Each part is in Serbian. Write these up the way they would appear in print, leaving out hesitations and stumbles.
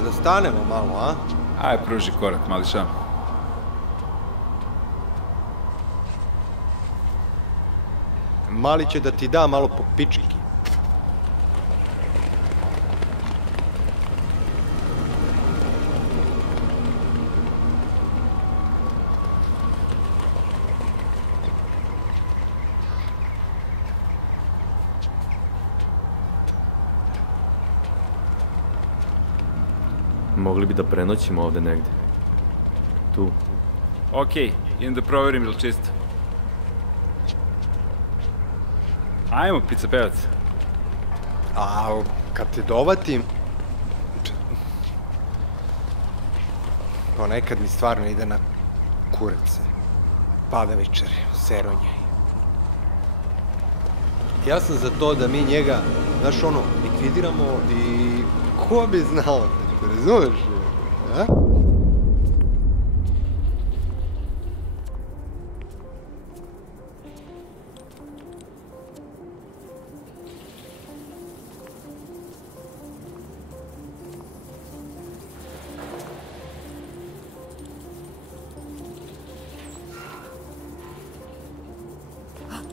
Pa da stanemo malo, a? Aj, pruži korak, mališa. Mali će da ti da malo po pičiki. Mogli bi da prenoćimo ovde negde. Tu. Okej, idem da proverim ili čisto. Ajmo, pizza pevac. A kad te dovatim... Ponekad mi stvarno ide na kurac. Pada večer, seronje. Ja sam za to da mi njega, znaš ono, likvidiramo i ko bi znao, razumeš? A?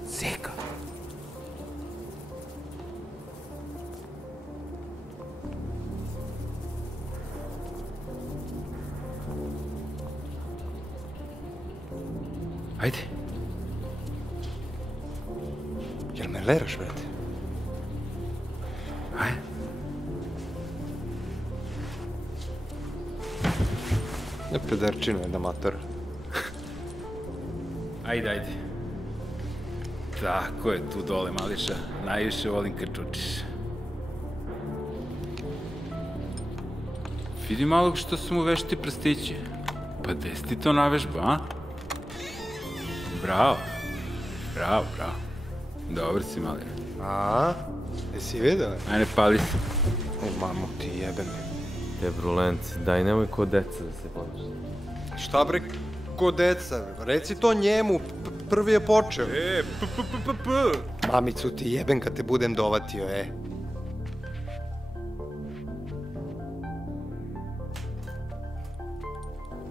Zeka. Ajde. Jel me leraš, brate? Ajde. Ne pederčinu jedna matora. Ajde. Tako je tu dole, mališa. Najviše volim kad čučiš. Vidi malog što su mu vešti prstići. Pa gde si ti to navežba, a? Bravo. Dobar si, mali. A? Jesi vidio? Ajde, pali se. O, mamu ti jebem. Te brulent, daj nemoj ko deca da se poniš. Šta bre, ko deca? Reci to njemu, prvi je počeo. Mamicu ti jebem kad te budem dovatio,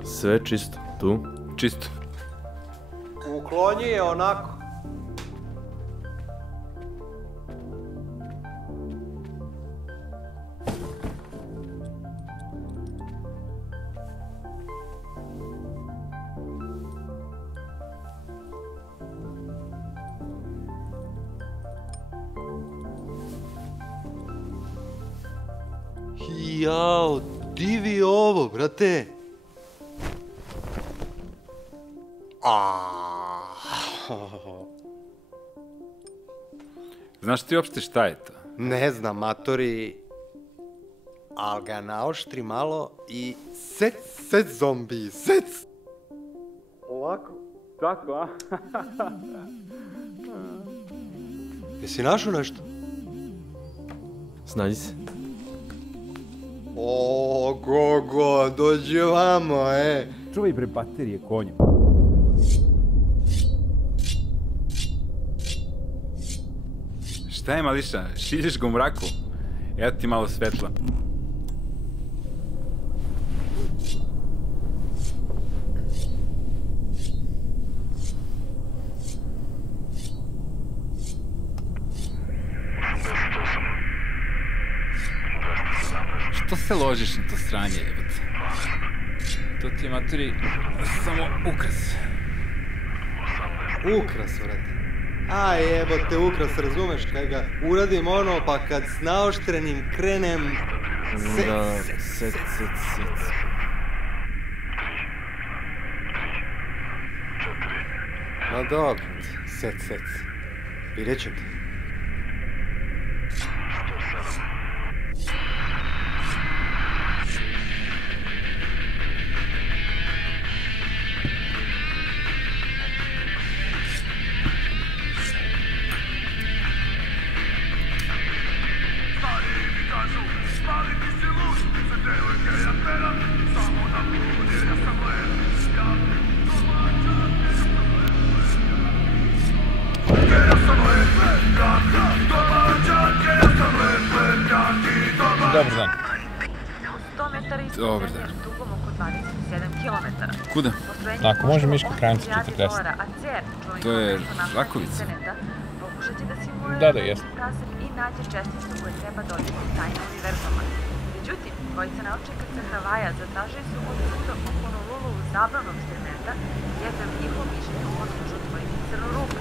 Sve čisto, tu? Čisto. Uklonji je onako. Jao, divi ovo, brate. Znaš ti uopšte šta je to? Ne znam, matori, ali ga naoštri malo i sec zombi, sec! Ovako. Tako, a? Jesi našao nešto? Snađi se. O, Gogo, dođi vamo, Čuvaj bre baterije konju. Šta je, mališa? Šilješ ga u mraku? Evo ti malo svetla. Što se ložiš na to sranje, jebate? To ti je, maturi, samo ukras. Ukras, vrati. A jebote, ukras, razumeš, kad ga uradim ono, pa kad s naoštrenim krenem... Sec. No dobro, sec. Vidjet ću ti. Dobar dan. Dobar dan. Kuda? Ako može Miška Kranjca 40. To je Rakovica. Da, jesno. Međutim, dvojica naučnika sa Havaja zatražili su od suda u Honolulu zabavnog eksperimenta, jer prema njihovom mišljenju može otvoriti crnu rupu.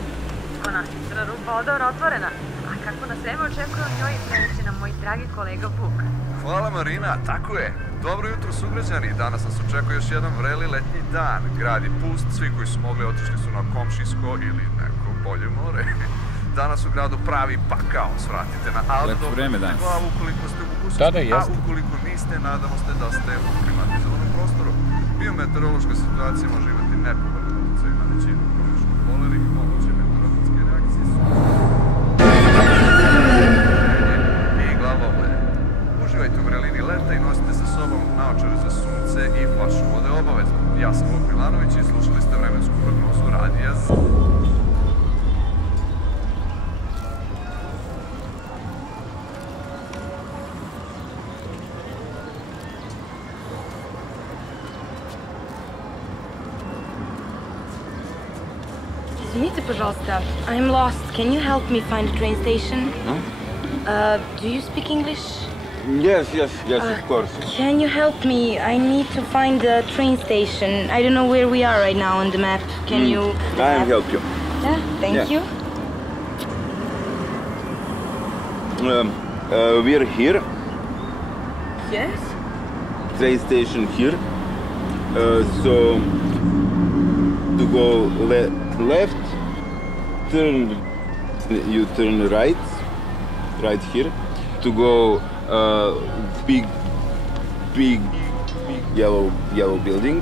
Ona crna rupa odavno otvorena, a kako nas vreme očekuje o njoj, prenosi nam moj dragi kolega Vuk. Hvala Marina, tako je. Dobro jutro sugrađani, danas nas očekuje još jedan vreli letnji dan. Grad je pust, svi koji su mogli otišli su na Komšijsko ili neko bolje more. Danas u gradu pravi pakao, svratite na auto. Lepo vreme danas. Ukoliko ste u mogućnosti, Da, a ukoliko niste, nadamo se da ste u klimatizovanom prostoru. Biometeorološka situacija može imati nepovoljan utjecaj na većinu kronično obolelih, moguće meteorološke reakcije su i glavobolje. Uživajte u vrelini leta i nosite sa sobom naočare za sunce i flašu vode obavezno. Ja sam Vuk Milanović i slušali ste vremensku prognozu radija Z. Извините, пожалуйста. I'm lost. Can you help me find a train station? Do you speak English? Yes, of course. Can you help me? I need to find a train station. I don't know where we are right now on the map. Can you... I'll help you. Yeah, thank you. We're here, Yes? train station here. So to go left, you turn right here. To go big yellow building.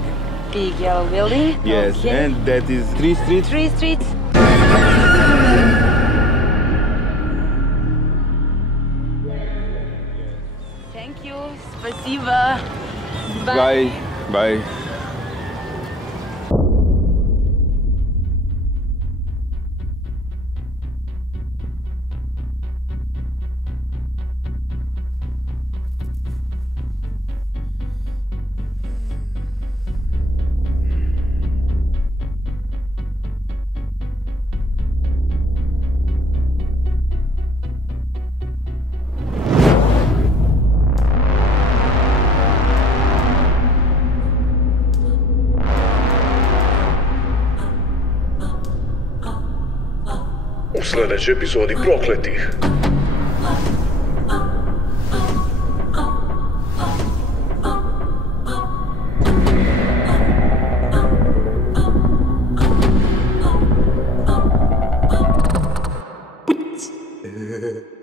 Big yellow building. Yes, Okay. and that is 3 Street. 3 streets. Thank you. Спасибо. Bye. Bye. U sljedećoj epizodi Prokletih. Yeah.